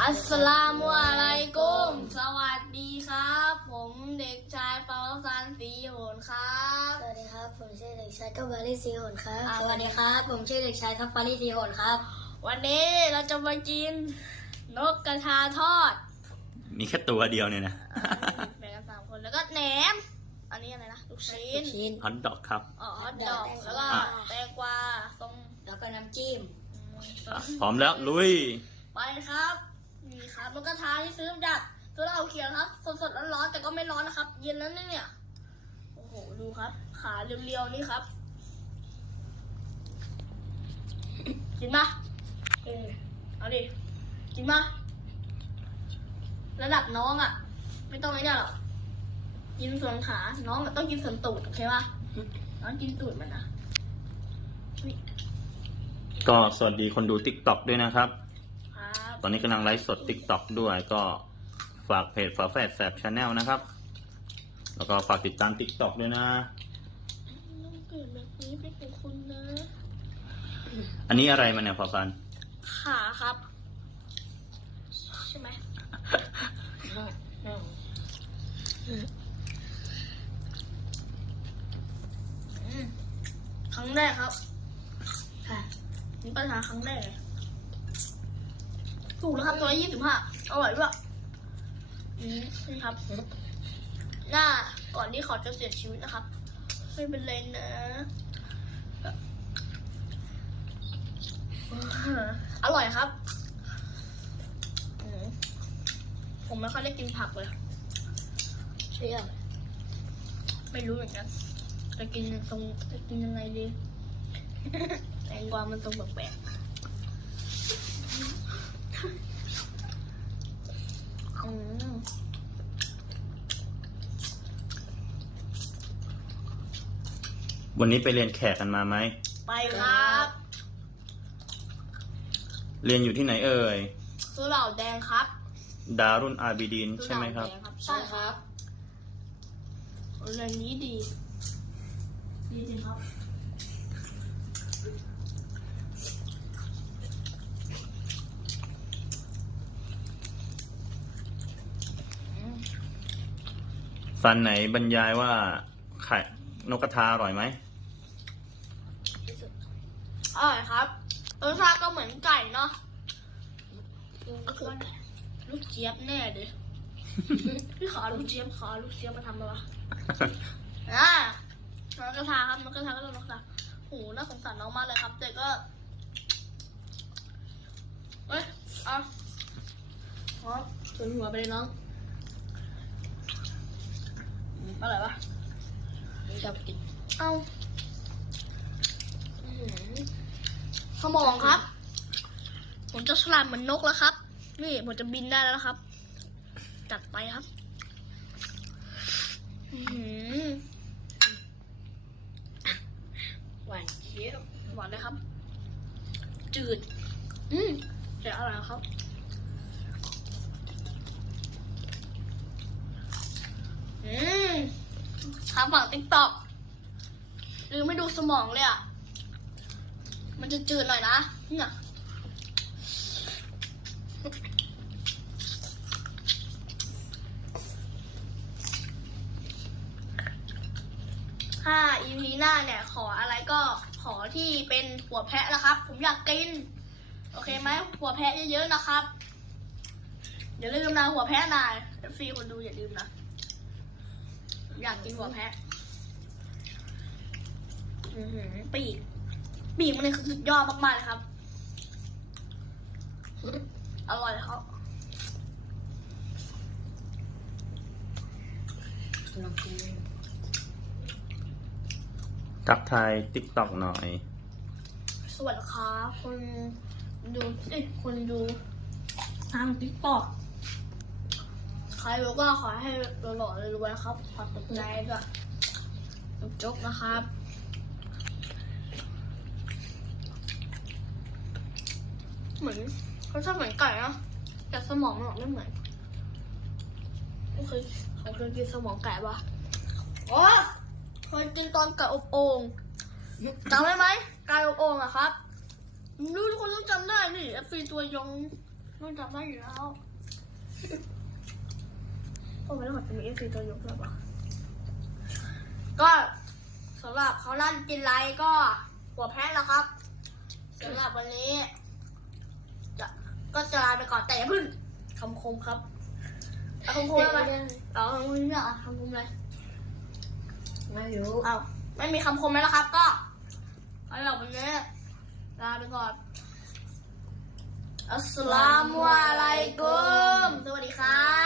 อัสสลามุอะลัยกุม สวัสดีครับ ผมเด็กชายเปาซันสีโหนครับ สวัสดีครับ ผมชื่อเด็กชายกับบาลีซีโหนครับอ่าสวัสดีครับ ผมชื่อเด็กชายทัฟฟารีซีโหนครับ วันนี้เราจะมากินนกกระทาทอด มีแค่ตัวเดียวเนี่ยนะแบ่งกันสามคนแล้วก็แหนม อันนี้อะไรนะลูกชิ้นชิ้นฮอตดอกครับ อ๋อฮอทดอกแล้วก็อะแตงกวาทรงแล้วก็น้ำจิ้มอะพร้อมแล้วลุย ไปครับ นี่ครับมันกกระทาที่ซื้อมาจากซื้อเหล้าเขียวครับ สดๆร้อนๆแต่ก็ไม่ร้อนนะครับ เย็นแล้วเนี่ย โอ้โหดูครับ ขาเรียวๆนี่ครับ กินมาอืมเอาดิ กินมาระดับน้องอะ ไม่ต้องไอ้เนี่ยหรอกกินส่วนขาน้องต้องกินส่วนตูดโอเคป่ะน้องกินตูดมันนะ ก็สวัสดีคนดู t ิ k t o k ด้วยนะครับ ตอนนี้กำลังไลฟ์สด t ิ k t o k ด้วยก็ฝากเพจฝาแฝดแสบชาแนลนะครับ แล้วก็ฝากติดตาม t ิ k t o k ด้วยนะน้องเกิดแบบนี้เป็นของคุณนะ อันนี้อะไรมันเนี่ยฟาฟัน ขาครับ ใช่ไหมอืมครั้งแรกครับ ค่ะ นี่ปัญหาครั้งแรกเลย ถูกแล้วครับตัวละยี่สิบห้าอร่อยด้วยอืมนี่ครับ หน้าก่อนที่เขาจะเสียชีวิตนะครับ ไม่เป็นไรนะอร่อยครับอืมผมไม่ค่อยได้กินผักเลยเปรี้ยวไม่รู้เหมือนกันจะกินทรงจะกินยังไงดีแตงกวามันทรงแปลกๆอืม วันนี้ไปเรียนแขกกันมาไหม ไปครับ เรียนอยู่ที่ไหนเอ่ยสุเหร่าแดงครับดารุนอาบิดินใช่ไหมครับสุเหาแดงใช่ครับเรื่องนี้ดี ดีจริงครับ ฟันไหนบรรยายว่าไข่นกกระทาอร่อยไหมอร่อยครับรสชาติก็เหมือนไก่เนาะก็คือไก่ลูกเจี๊ยบแน่เลยพี่ขอลูกเจี๊ยบขอลูกเจี๊ยบมาทำเลยวะอ่านกกระทาครับนกกระทาก็ต้องนกกระทาโหน่าสงสารน้องมากเลยครับ แต่ก็เอ้ยเอาอ๋อชนหัวไปเลยน้อง อืมอะไรวะไม่ชอบกินเอาอื้อหือสมองครับ ผมจะฉลาดเหมือนนกแล้วครับ นี่ผมจะบินได้แล้วนะครับ จัดไปครับอื้อหือหวานเจี๊ยบหวานเลยครับ จืด อืมแต่อร่อยครับ อืม ทางฝั่งติ๊กต็อกลืมไม่ดูสมองเลยอะ มันจะจืดหน่อยนะเนี่ยถ้า EP หน้าเนี่ย ขออะไรก็ขอที่เป็นหัวแพะนะครับ ผมอยากกิน โอเคไหมหัวแพะเยอะๆนะครับอย่าลืมนะหัวแพะนายฟรีคนดูอย่าลืมนะ อยากกินหัวแพะอือหือปีก ปีกมันเลยคือสุดยอดมากๆเลยครับ อร่อยครับลองกินทักทาย t ิ k t o k หน่อย สวัสดีครับคนดูเอ้ยคนดูทางติ๊กต็อก ใครรู้ก็ขอให้หล่อๆเลยรวยๆครับ ขอบคุณใจด้วยจุกๆนะครับเหมือนเขาชอบเหมือนไก่นะแต่สมองมันไม่เหมือนไม่เคยเขาเคยกินสมองไก่ปะอ๋อเคยกินตอนไก่อบโอ่งจำได้ไหมไก่อบโอ่งอะครับรู้ทุกคนต้องจำได้นี่เอฟซีตัวยงนุ่นจับได้อยู่แล้ว โอ้ไม่ต้องเป็นเอฟซีตัวยกแล้วปะก็สำหรับเขาลั่นกินไรก็หัวแพ้แล้วครับสำหรับวันนี้จะก็จะลาไปก่อนแต่อย่าเพึ่งคำคมครับเอาคำคมอะไรเอาคำคมเนี่ยเอาคำคมอะไรไม่รู้เอาไม่มีคำคมแล้วนะครับ ก็สำหรับวันนี้ลาไปก่อนอัสสลามุอะลัยกุมสวัสดีครับ